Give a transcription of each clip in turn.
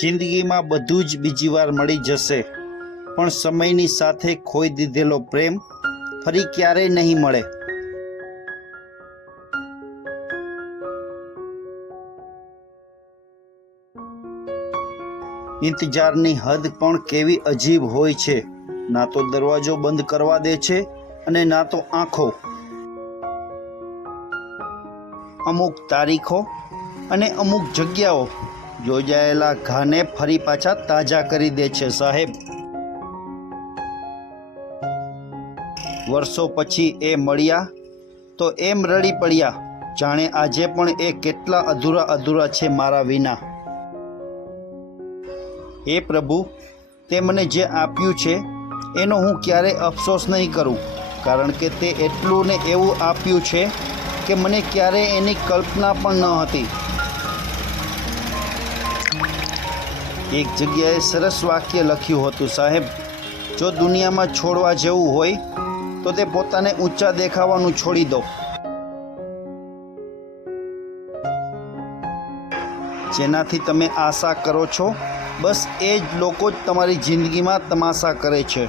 જિંદગીમાં બધું જ બીજી વાર મળી જશે. પણ સમયની સાથે ખોઈ દીધેલો પ્રેમ ફરી ક્યારેય નહીં મળે. ઇંતજારની હદ પણ કેવી અજીબ હોય છે. ના તો દરવાજો બંધ કરવા દે છે અને ના તો આંખો. અમુક તારીખો અને અમુક જગ્યાઓ યોજાયેલા ઘાને ફરી પાછા તાજા કરી દે છે સાહેબ. વર્ષો પછી એ મળ્યા તો એમ રડી પડ્યા, જાણે આજે પણ એ કેટલા અધૂરા અધૂરા છે મારા વિના. હે પ્રભુ, તે મને જે આપ્યું છે, એનો હું ક્યારેય અફસોસ નહીં કરું, કારણ કે તે એટલું ને એવું આપ્યું છે કે મને ક્યારેય એની કલ્પના પણ ન હતી. એક જગ્યાએ સરસ વાક્ય લખ્યું હતું, સાહેબ, જો દુનિયામાં છોડવા જેવું હોય, તો તે પોતાને ઊંચા દેખાવાનું છોડી દો. જેનાથી તમે આશા કરો છો, બસ એ જ લોકો જ તમારી જિંદગીમાં તમાશા કરે છે.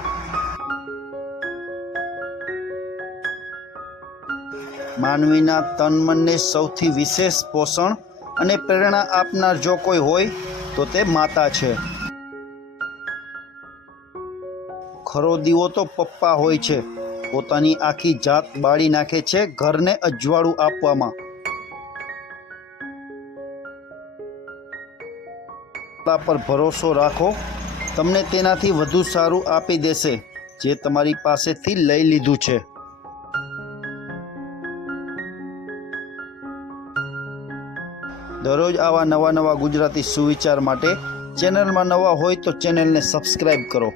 માનવીના તન મનને સૌથી વિશેષ પોષણ અને પ્રેરણા આપનાર જો કોઈ હોય તો તે માતા છે. ખરો દીવો તો પપ્પા હોય છે. પોતાની આખી જાત બાળી નાખે છે ઘરને અજવાળું આપવામાં. પર ભરોસો રાખો. તમને તેનાથી વધુ સારું આપી દેશે, જે તમારી પાસેથી લઈ લીધું છે. દરરોજ આવા નવા નવા ગુજરાતી સુવિચાર માટે ચેનલમાં નવા હોય તો ચેનલને સબસ્ક્રાઈબ કરો.